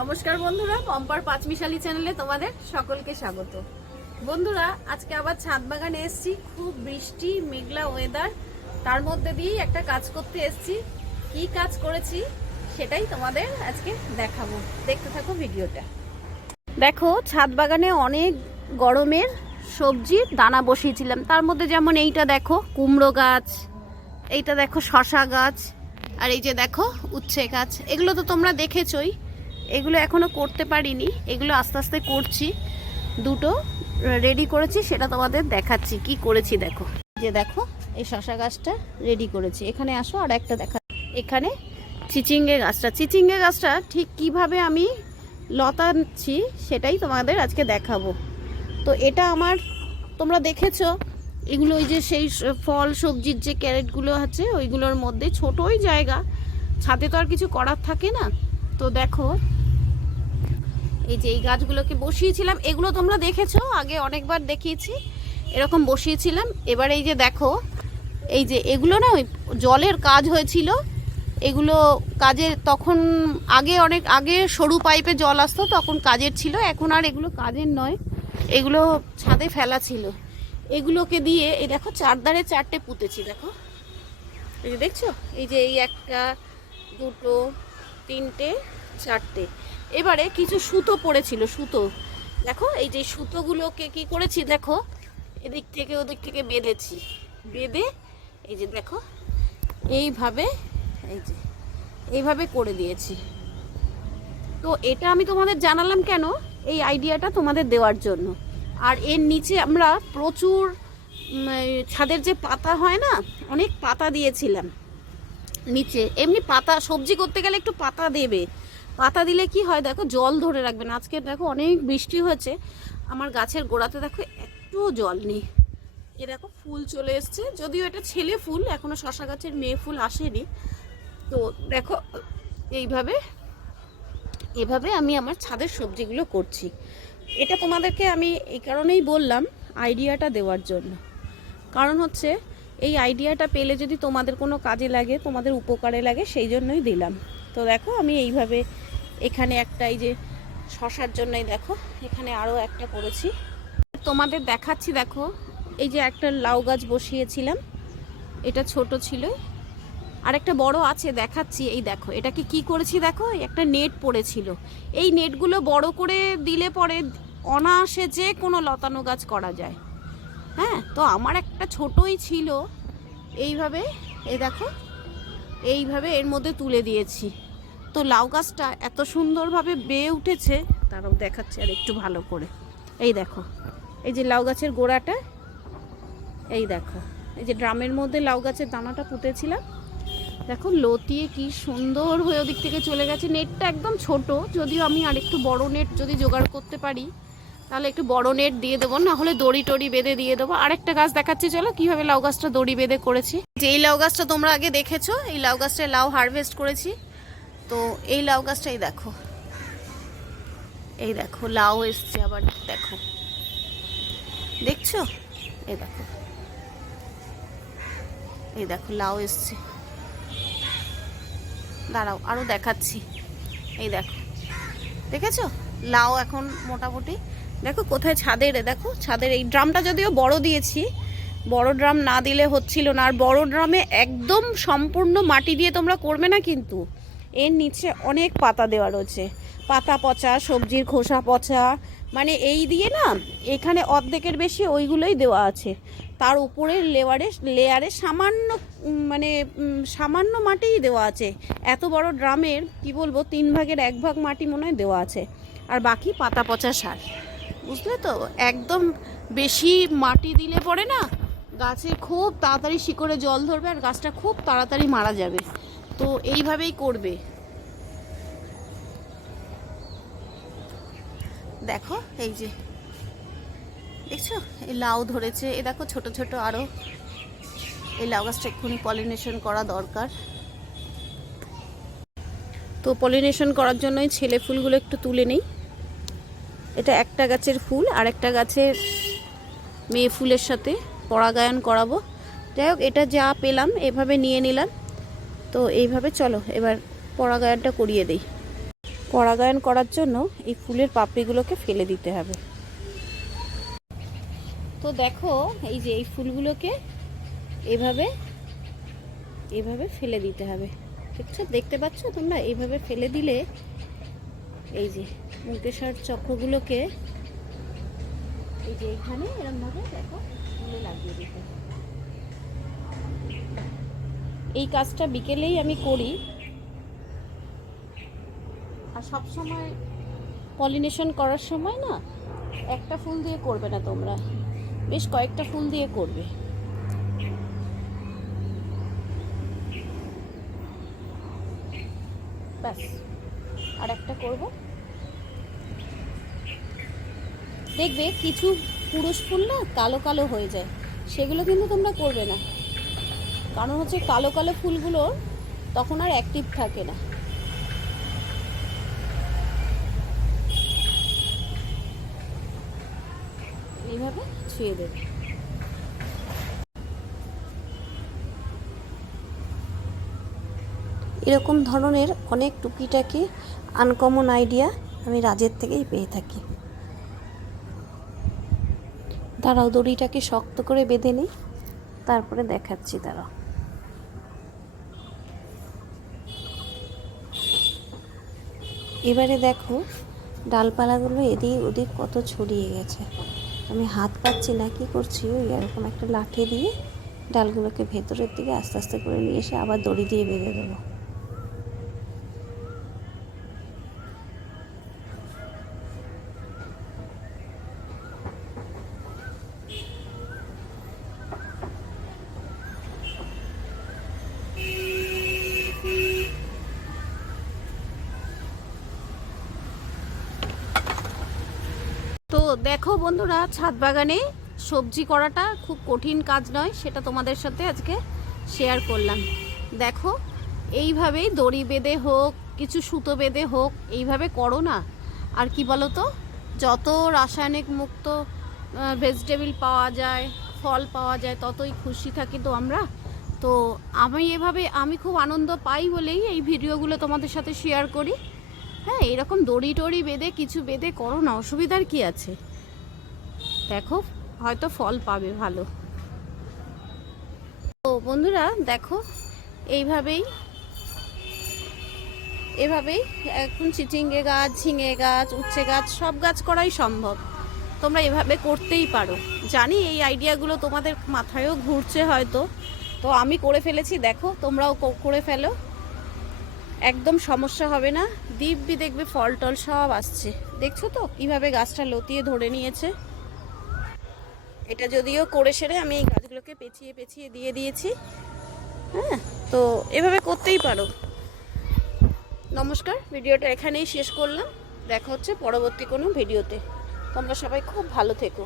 নমস্কার বন্ধুরা, পম্পার পাঁচমিশালি চ্যানেলে তোমাদের সকলকে স্বাগত। বন্ধুরা, আজকে আবার ছাদ বাগানে এসেছি। খুব বৃষ্টি মেঘলা ওয়েদার, তার মধ্যে দিয়েই একটা কাজ করতে এসেছি। কি কাজ করেছি সেটাই তোমাদের আজকে দেখাবো, দেখতে থাকো ভিডিওটা। দেখো, ছাদ বাগানে অনেক গরমের সবজির দানা বসিয়েছিলাম। তার মধ্যে যেমন এইটা দেখো কুমড়ো গাছ, এইটা দেখো শশা গাছ, আর এই যে দেখো উচ্ছে গাছ। এগুলো তো তোমরা দেখেছোই, এগুলো এখনো করতে পারিনি, এগুলো আস্তে আস্তে করছি। দুটো রেডি করেছি, সেটা তোমাদের দেখাচ্ছি কি করেছি। দেখো যে দেখো এই শশা গাছটা রেডি করেছি। এখানে আসো, আর একটা দেখা, এখানে চিচিঙ্গে গাছটা ঠিক কিভাবে আমি লতাচ্ছি সেটাই তোমাদের আজকে দেখাবো। তো এটা আমার, তোমরা দেখেছো এগুলো, ওই যে সেই ফল সবজির যে ক্যারেটগুলো আছে ওইগুলোর মধ্যে ছোটই জায়গা, ছাদে তো আর কিছু করার থাকে না। তো দেখো এই যে এই গাছগুলোকে বসিয়েছিলাম, এগুলো তোমরা দেখেছো, আগে অনেকবার দেখিয়েছি, এরকম বসিয়েছিলাম। এবার এই যে দেখো, এই যে এগুলো না ওই জলের কাজ হয়েছিল, এগুলো কাজের তখন অনেক আগে সরু পাইপে জল আসতো, তখন কাজের ছিল। এখন আর এগুলো কাজের নয়, এগুলো ছাদে ফেলা ছিল। এগুলোকে দিয়ে এই দেখো চারধারে চারটে পুঁতেছি। দেখো এই যে দেখছো, এই যে এই একটা দুটো তিনটে চারটে। এবারে কিছু সুতো পড়েছিল, সুতো দেখো, এই যে সুতোগুলোকে কি করেছি দেখো, এদিক থেকে ওদিক থেকে বেঁধেছি, বেঁধে এই যে দেখো এইভাবে, এই যে এইভাবে করে দিয়েছি। তো এটা আমি তোমাদের জানালাম কেন, এই আইডিয়াটা তোমাদের দেওয়ার জন্য। আর এর নিচে আমরা প্রচুর ছাদের যে পাতা হয় না, অনেক পাতা দিয়েছিলাম নিচে। এমনি পাতা সবজি করতে গেলে একটু পাতা দেবে, পাতা দিলে কি হয় দেখো, জল ধরে রাখবে না। আজকে দেখো অনেক বৃষ্টি হয়েছে, আমার গাছের গোড়াতে দেখো একটুও জল নেই। এ দেখো ফুল চলে এসছে, যদিও এটা ছেলে ফুল, এখনো শশা গাছের মেয়ে ফুল আসেনি। তো দেখো এইভাবে এভাবে আমি আমার ছাদের সবজিগুলো করছি। এটা তোমাদেরকে আমি এই কারণেই বললাম, আইডিয়াটা দেওয়ার জন্য। কারণ হচ্ছে এই আইডিয়াটা পেলে যদি তোমাদের কোনো কাজে লাগে, তোমাদের উপকারে লাগে, সেই জন্যই দিলাম। তো দেখো আমি এইভাবে এখানে একটা, এই যে শশার জন্যই দেখো এখানে আরও একটা করেছি, তোমাদের দেখাচ্ছি। দেখো এই যে একটা লাউ গাছ বসিয়েছিলাম, এটা ছোট ছিল, আর একটা বড় আছে দেখাচ্ছি। এই দেখো এটাকে কি করেছি দেখো, একটা নেট পড়েছিল, এই নেটগুলো বড় করে দিলে পরে অনায়াসে যে কোনো লতানো গাছ করা যায়। হ্যাঁ, তো আমার একটা ছোটই ছিল, এইভাবে এই দেখো এইভাবে এর মধ্যে তুলে দিয়েছি। তো লাউ গাছটা এত সুন্দরভাবে বেয়ে উঠেছে, তারও দেখাচ্ছি আর একটু ভালো করে। এই দেখো এই যে লাউ গাছের গোড়াটা, এই দেখো এই যে ড্রামের মধ্যে লাউ গাছের দানাটা পুঁতেছিলাম, দেখো লতিয়ে কি সুন্দর হয়ে ওদিক থেকে চলে গেছে। নেটটা একদম ছোট, যদিও আমি আর একটু বড় নেট যদি জোগাড় করতে পারি তাহলে একটু বড় নেট দিয়ে দেবো, না হলে দড়ি টড়ি বেঁধে দিয়ে দেবো। আরেকটা গাছ দেখাচ্ছি, চলো কিভাবে লাউ গাছটা দড়ি বেঁধে করেছি। যে এই লাউ গাছটা তোমরা আগে দেখেছো, এই লাউ গাছটায় লাউ হারভেস্ট করেছি। তো এই লাউ গাছটাই দেখো, এই দেখো লাউ এসছে আবার, দেখো দেখছো, এই দেখো এই দেখো লাউ এসছে। দাঁড়াও আরও দেখাচ্ছি, এই দেখো দেখেছো লাউ এখন মোটামুটি। দেখো কোথায় ছাদের, দেখো ছাদের এই ড্রামটা যদিও বড় দিয়েছি, বড় ড্রাম না দিলে হচ্ছিল না। আর বড় ড্রামে একদম সম্পূর্ণ মাটি দিয়ে তোমরা করবে না, কিন্তু এর নিচে অনেক পাতা দেওয়া রয়েছে, পাতা পচা, সবজির খোসা পচা, মানে এই দিয়ে না এখানে অর্ধেকের বেশি ওইগুলোই দেওয়া আছে। তার উপরের লেয়ারে সামান্য সামান্য মাটিই দেওয়া আছে। এত বড় ড্রামের কি বলবো 1/3 মাটি মনে হয় দেওয়া আছে, আর বাকি পাতা পচা সার। বুঝলে তো, একদম বেশি মাটি দিলে পরে না গাছের খুব তাড়াতাড়ি শিকড়ে জল ধরবে, আর গাছটা খুব তাড়াতাড়ি মারা যাবে। তো এইভাবেই করবে। দেখো এই যে দেখছো এই লাউ ধরেছে, এ দেখো ছোট ছোট আরো। এই লাউ গাছটা এক্ষুনি পলিনেশন করা দরকার। তো পলিনেশন করার জন্যই ছেলে ফুলগুলো একটু তুলে নেই। এটা একটা গাছের ফুল, আর একটা গাছের মেয়ে ফুলের সাথে পরাগায়ন করাবো। যাই হোক, এটা যা পেলাম এভাবে নিয়ে নিলাম। তো এইভাবে চলো এবার পরাগায়নটা করিয়ে দিই। পরাগায়ন করার জন্য এই ফুলের পাপড়িগুলোকে ফেলে দিতে হবে। তো দেখো এই যে এই ফুলগুলোকে এভাবে এভাবে ফেলে দিতে হবে, দেখছো, দেখতে পাচ্ছ তোমরা? এইভাবে ফেলে দিলে এই যে মুক্তেশ্বর চক্রগুলোকে এই যে এখানে এরকমভাবে দেখো ফুলে লাগিয়ে দিতে হবে। এই কাজটা বিকেলেই আমি করি, আর সব সময় পলিনেশন করার সময় না একটা ফুল দিয়ে করবে না তোমরা, বেশ কয়েকটা ফুল দিয়ে করবে। ব্যাস, আর একটা করব। দেখবে কিছু পুরুষ ফুল না কালো কালো হয়ে যায়, সেগুলো কিন্তু তোমরা করবে না, কারণ হচ্ছে কালো কালো ফুলগুলো তখন আর অ্যাক্টিভ থাকে না। এইভাবে ছুঁয়ে দেবে। এরকম ধরনের অনেক টুকিটাকি আনকমন আইডিয়া আমি রাজের থেকেই পেয়ে থাকি। দাঁড়াও, দড়িটাকে শক্ত করে বেঁধে নিই, তারপরে দেখাচ্ছি। দাঁড়াও, এবারে দেখো ডালপালাগুলো এদিক ওদিক কত ছড়িয়ে গেছে। আমি হাত পাচ্ছি না, কি করছি, ওই এরকম একটা লাঠি দিয়ে ডালগুলোকে ভেতরের দিকে আস্তে আস্তে করে নিয়ে এসে আবার দড়ি দিয়ে বেঁধে দেবো। তো দেখো বন্ধুরা, ছাদ বাগানে সবজি করাটা খুব কঠিন কাজ নয়, সেটা তোমাদের সাথে আজকে শেয়ার করলাম। দেখো এইভাবেই দড়ি বেঁধে হোক, কিছু সুতো বেঁধে হোক, এইভাবে করো না। আর কি বলো তো, যত রাসায়নিক মুক্ত ভেজিটেবল পাওয়া যায়, ফল পাওয়া যায়, ততই খুশি থাকি তো আমরা। তো আমি খুব আনন্দ পাই বলেই এই ভিডিওগুলো তোমাদের সাথে শেয়ার করি। হ্যাঁ, এরকম দড়ি টড়ি বেঁধে কিছু বেঁধে করো না, অসুবিধার কি আছে? দেখো হয়তো ফল পাবে ভালো। তো বন্ধুরা দেখো, এভাবেই এখন চিচিঙ্গে গাছ, ঝিঙে গাছ, উচ্ছে গাছ, সব গাছ করাই সম্ভব। তোমরা এভাবে করতেই পারো। জানি এই আইডিয়াগুলো তোমাদের মাথায়ও ঘুরছে হয়তো, তো আমি করে ফেলেছি, দেখো তোমরাও করে ফেলো, একদম সমস্যা হবে না। দিব্যি দেখবে ফল টল সব আসছে। দেখছো তো কিভাবে গাছটা লতিয়ে ধরে নিয়েছে। এটা যদিও করে সেরে আমি এই গাছগুলোকে পেঁচিয়ে পেঁচিয়ে দিয়ে দিয়েছি। হ্যাঁ, তো এভাবে করতেই পারো। নমস্কার, ভিডিওটা এখানেই শেষ করলাম। দেখা হচ্ছে পরবর্তী কোনো ভিডিওতে। তোমরা সবাই খুব ভালো থেকো।